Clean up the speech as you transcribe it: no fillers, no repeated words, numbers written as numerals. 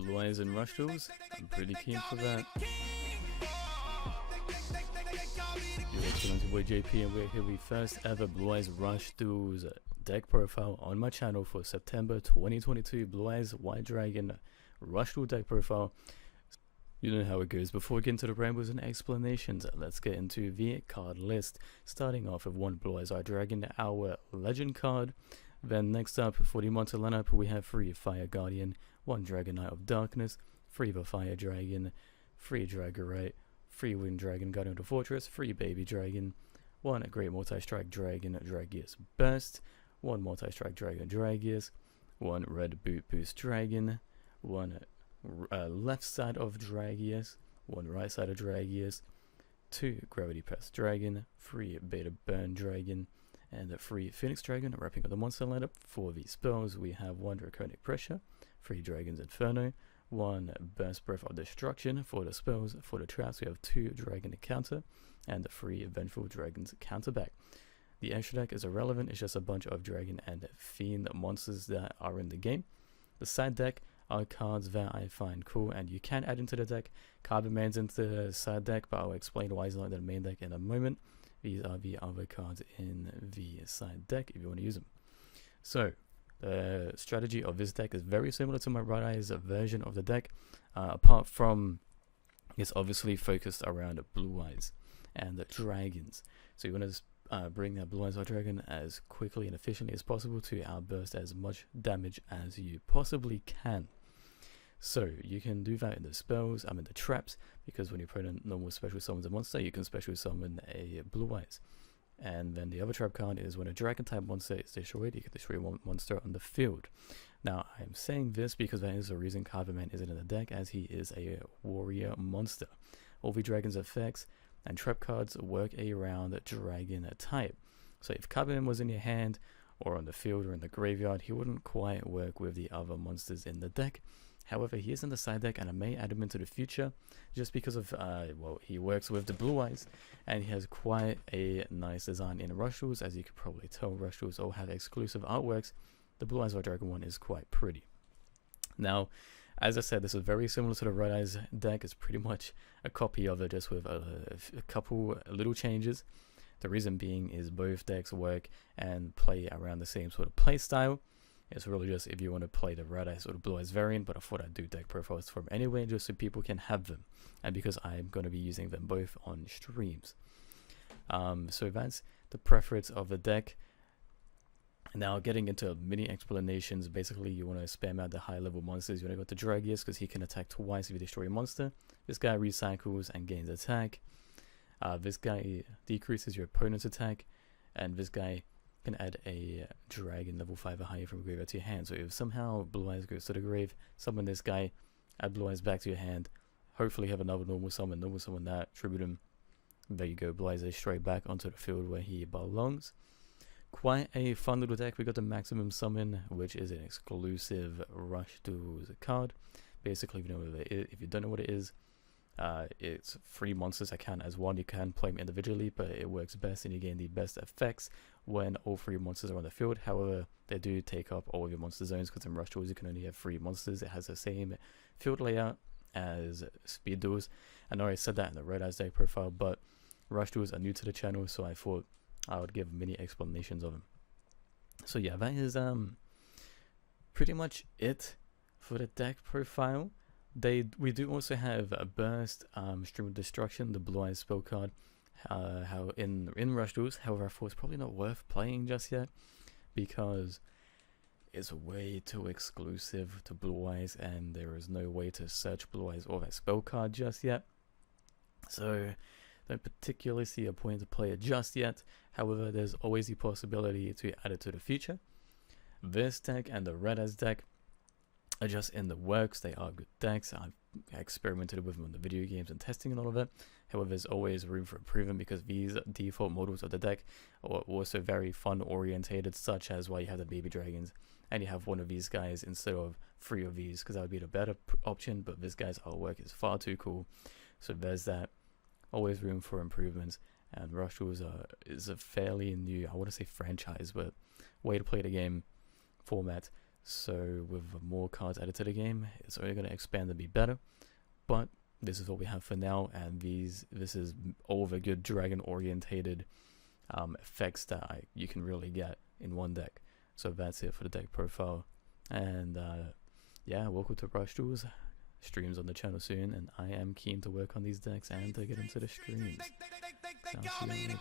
Blue Eyes and Rush Duels. I'm pretty keen for that. Yo, what's going on, your boy JP, and we're here with first ever Blue Eyes Rush Duels deck profile on my channel for September 2022. Blue Eyes White Dragon Rush Duel deck profile. You know how it goes. Before we get into the rambles and explanations, let's get into the card list. Starting off with one Blue Eyes White Dragon, our legend card. Then next up, for the monster lineup, we have 3 Fire Guardian, 1 Dragon Knight of Darkness, 3 the Fire Dragon, 3 Dragonite, 3 Winged Dragon Guardian of the Fortress, 3 Baby Dragon, 1 Great Multi-Strike Dragon Dragius Burst, 1 Multi-Strike Dragon Dragius, 1 Red Boot Boost Dragon, 1 left side of Dragius, 1 right side of Dragius, 2 Gravity Press Dragon, 3 Beta Burn Dragon, and 3 Phoenix Dragon. Wrapping up the monster lineup. For the spells, we have 1 Draconic Pressure, 3 Dragon's Inferno, 1 Burst Breath of Destruction. For the spells, for the traps, we have 2 Dragon Counter and 3 Vengeful Dragons Counterback. The extra deck is irrelevant, it's just a bunch of Dragon and Fiend monsters that are in the game. The side deck are cards that I find cool and you can add into the deck. Card remains into the side deck, but I'll explain why it's not in the main deck in a moment. These are the other cards in the side deck if you want to use them. So, the strategy of this deck is very similar to my Red Eyes version of the deck, apart from it's obviously focused around Blue Eyes and the Dragons. So you want to bring that Blue Eyes or Dragon as quickly and efficiently as possible to outburst as much damage as you possibly can. So you can do that in the spells, the traps, because when you put in normal special summons a monster, you can special summon a Blue Eyes. And then the other trap card is when a Dragon type monster is destroyed, you can destroy one monster on the field. Now I'm saying this because that is the reason Carverman isn't in the deck, as he is a warrior monster. All the Dragon's effects and trap cards work around the Dragon type. So if Carverman was in your hand, or on the field, or in the graveyard, he wouldn't quite work with the other monsters in the deck. However, he is in the side deck, and I may add him into the future just because of, he works with the Blue Eyes, and he has quite a nice design in Rush Duels. As you can probably tell, Rush Duels all have exclusive artworks. The Blue Eyes White Dragon one is quite pretty. Now, as I said, this is very similar to the Red Eyes deck. It's pretty much a copy of it, just with a couple little changes. The reason being is both decks work and play around the same sort of play style. It's really just if you want to play the Red Eyes or the Blue Eyes variant, but I thought I'd do deck profiles for them anyway, just so people can have them, and because I'm going to be using them both on streams. So that's the preference of the deck. Now getting into mini explanations, basically you want to spam out the high level monsters. You want to go to Dragius because he can attack twice if you destroy a monster. This guy recycles and gains attack. This guy decreases your opponent's attack, and this guy can add a Dragon level 5 or higher from graveyard to your hand. So if somehow Blue Eyes goes to the grave, summon this guy, add Blue Eyes back to your hand, hopefully have another normal summon that, tribute him. There you go, Blue Eyes is straight back onto the field where he belongs. Quite a fun little deck. We got the Maximum Summon, which is an exclusive Rush Duels card. Basically, if you don't know what it is, it's 3 monsters that count as one. You can play them individually, but it works best and you gain the best effects when all 3 monsters are on the field. However, they do take up all of your monster zones, because in Rush Duels you can only have 3 monsters. It has the same field layout as Speed Duels. I know I said that in the Red Eyes deck profile, but Rush Duels are new to the channel, so I thought I would give mini explanations of them. So yeah, that is pretty much it for the deck profile. We do also have a Burst, Stream of Destruction, the Blue Eyes spell card, how in Rush Duels. However, I thought it's probably not worth playing just yet, because it's way too exclusive to Blue Eyes, and there is no way to search Blue Eyes or that spell card just yet. So don't particularly see a point to play it just yet. However, there's always the possibility to add it to the future. This deck and the Red Eyes deck are just in the works. They are good decks. I've experimented with them in the video games and testing and all of that. However, there's always room for improvement, because these default models of the deck are also very fun orientated, such as why you have the Baby Dragons and you have one of these guys instead of 3 of these, because that would be the better option. But this guy's artwork is far too cool, so there's that. Always room for improvements. And Rush Duels is a fairly new, I want to say franchise, but way to play the game format. So with more cards added to the game, it's only going to expand and be better. But this is what we have for now, and this is all the good dragon orientated effects that you can really get in one deck. So that's it for the deck profile. And yeah, welcome to Rush Duels. Streams on the channel soon, and I am keen to work on these decks and to get into the streams. So I'll see you later.